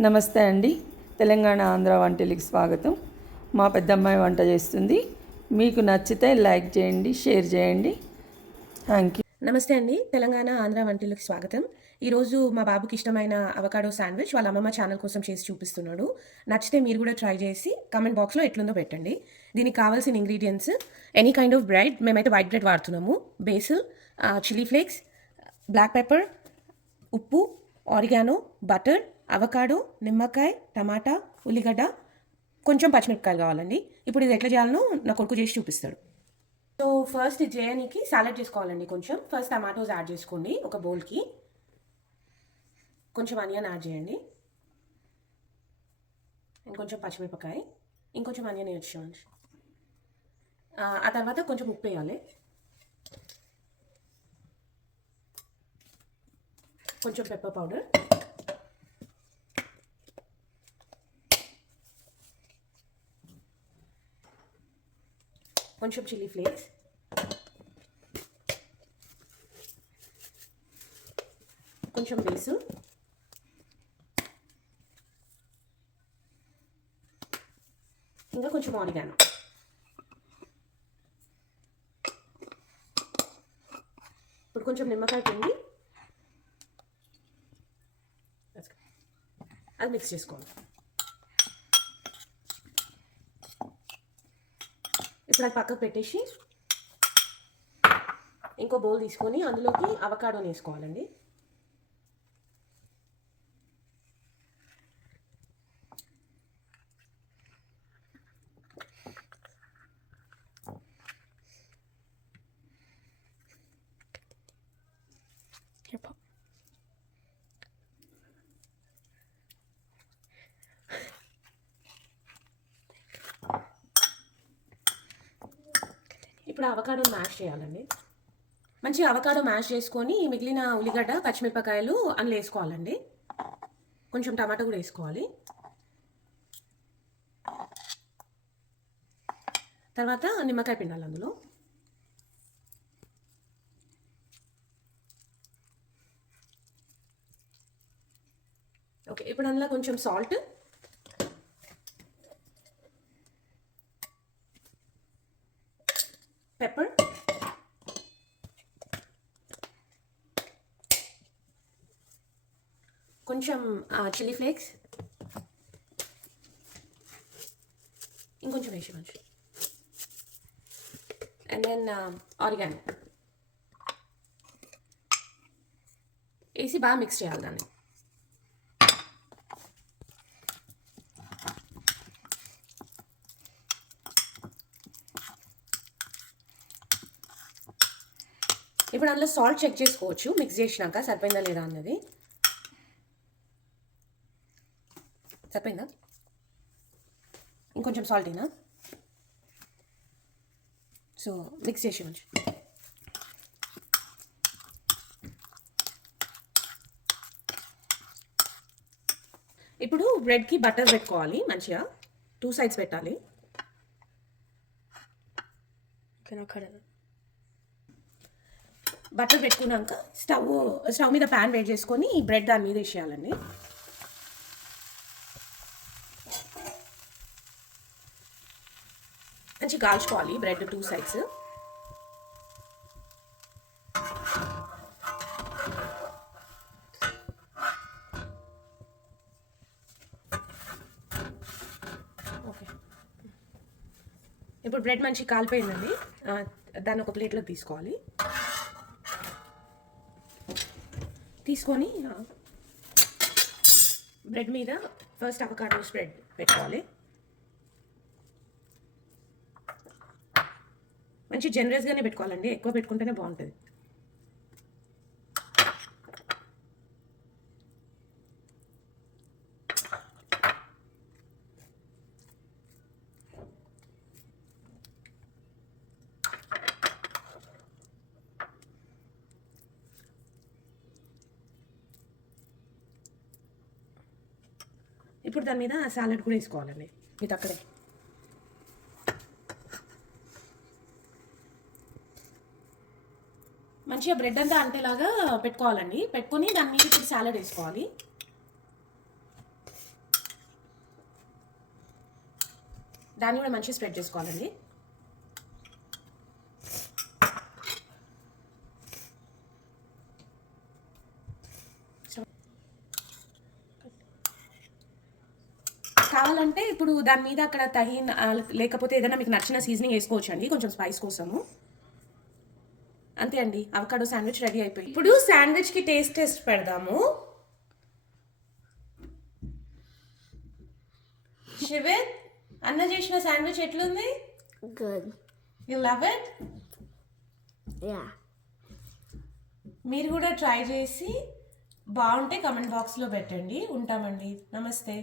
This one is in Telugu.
నమస్తే అండి. తెలంగాణ ఆంధ్ర వంటలకి స్వాగతం. మా పెద్దమ్మాయి వంట చేస్తుంది. మీకు నచ్చితే లైక్ చేయండి, షేర్ చేయండి. Thank you. నమస్తే అండి. తెలంగాణ ఆంధ్ర వంటలకు స్వాగతం. ఈరోజు మా బాబుకి ఇష్టమైన అవకాడో శాండ్విచ్ వాళ్ళ అమ్మమ్మ ఛానల్ కోసం చేసి చూపిస్తున్నాడు. నచ్చితే మీరు కూడా ట్రై చేసి కామెంట్ బాక్స్లో ఎట్లుందో పెట్టండి. దీనికి కావాల్సిన ingredients any kind of bread, మేమైతే వైట్ బ్రెడ్ వాడుతున్నాము, basil, chilli flakes, black pepper, ఉప్పు, ఆరిగానో, బటర్, అవకాడో, నిమ్మకాయ, టమాటా, ఉల్లిగడ్డ, కొంచెం పచ్చిమిరపకాయలు కావాలండి. ఇప్పుడు ఇది ఎట్లా చేయాలనో నా కొడుకు చేసి చూపిస్తాడు. సో ఫస్ట్ ఇది చేయడానికి సాలడ్ చేసుకోవాలండి. ఫస్ట్ టమాటోస్ యాడ్ చేసుకోండి ఒక బౌల్కి. కొంచెం ఆనియన్ యాడ్ చేయండి, ఇంకొంచెం పచ్చిమిరపకాయ, ఇంకొంచెం ఆనియన్ వేసుకోండి. ఆ తర్వాత కొంచెం ఉప్పు వేయాలి, కొంచెం పెప్పర్ పౌడర్, కొంచెం చిల్లీ ఫ్లేక్స్, కొంచెం బేసు, ఇంకా కొంచెం ఆరిగానో. ఇప్పుడు కొంచెం నిమ్మకాయ పిండి అది మిక్స్ చేసుకోండి. ఇప్పుడు అది పక్కకు పెట్టేసి ఇంకో బౌల్ తీసుకొని అందులోకి అవకాడోని వేసుకోవాలండి. ఇప్పుడు అవకాడో మ్యాష్ చేయాలండి. మంచిగా అవకాడో మ్యాష్ చేసుకొని మిగిలిన ఉల్లిగడ్డ, పచ్చిమిరపకాయలు అందులో వేసుకోవాలండి. కొంచెం టమాటా కూడా వేసుకోవాలి. తర్వాత నిమ్మకాయ పిండాలి అందులో. ఓకే, ఇప్పుడు అందులో కొంచెం సాల్ట్, పెప్పర్, కొంచెం చిల్లీ ఫ్లేక్స్, ఇంకొంచెం వేసి మంచి, అండ్ దెన్ ఆరిగానో వేసి బాగా మిక్స్ చేయాలి దాన్ని. ఇప్పుడు అందులో సాల్ట్ చెక్ చేసుకోవచ్చు మిక్స్ చేసినాక సరిపోయిందా లేదా అన్నది. సరిపోయిందా? ఇంకొంచెం సాల్ట్ అయినా. సో మిక్స్ చేసి మంచి. ఇప్పుడు బ్రెడ్కి బటర్ పెట్టుకోవాలి, మంచిగా 2 sides పెట్టాలి. బటర్ పెట్టుకున్నాక స్టవ్ మీద ప్యాన్ వేడి చేసుకొని ఈ బ్రెడ్ దాని మీద వేసేయాలండి. మంచి కాల్చుకోవాలి బ్రెడ్ 2 sides. ఓకే, ఇప్పుడు బ్రెడ్ మంచి కాలిపోయిందండి. దాన్ని ఒక ప్లేట్లోకి తీసుకోవాలి. తీసుకొని బ్రెడ్ మీద ఫస్ట్ అవకాడో స్ప్రెడ్ పెట్టుకోవాలి. మంచి జనరస్గానే పెట్టుకోవాలండి, ఎక్కువ పెట్టుకుంటేనే బాగుంటుంది. ఇప్పుడు దాని మీద సాలడ్ కూడా వేసుకోవాలండి ఇది అక్కడే. మంచిగా బ్రెడ్ అంతా అంటేలాగా పెట్టుకోవాలండి. పెట్టుకొని దాని మీద ఇప్పుడు సాలడ్ వేసుకోవాలి. దాన్ని కూడా మంచిగా స్ప్రెడ్ చేసుకోవాలండి. కావాలంటే ఇప్పుడు దాని మీద అక్కడ లేకపోతే ఏదైనా మీకు నచ్చిన సీజనింగ్ వేసుకోవచ్చు అండి, కొంచెం స్పైస్ కోసము. అంతే అండి, అవకాడో శాండ్విచ్ రెడీ అయిపోయింది. ఇప్పుడు శాండ్విచ్కి టేస్ట్ పెడదాము. శివేత్, అన్న చేసిన శాండ్విచ్ ఎట్లుంది? Good. You love it? Yeah. మీరు కూడా ట్రై చేసి బాగుంటే కమెంట్ బాక్స్లో పెట్టండి. ఉంటామండి, నమస్తే.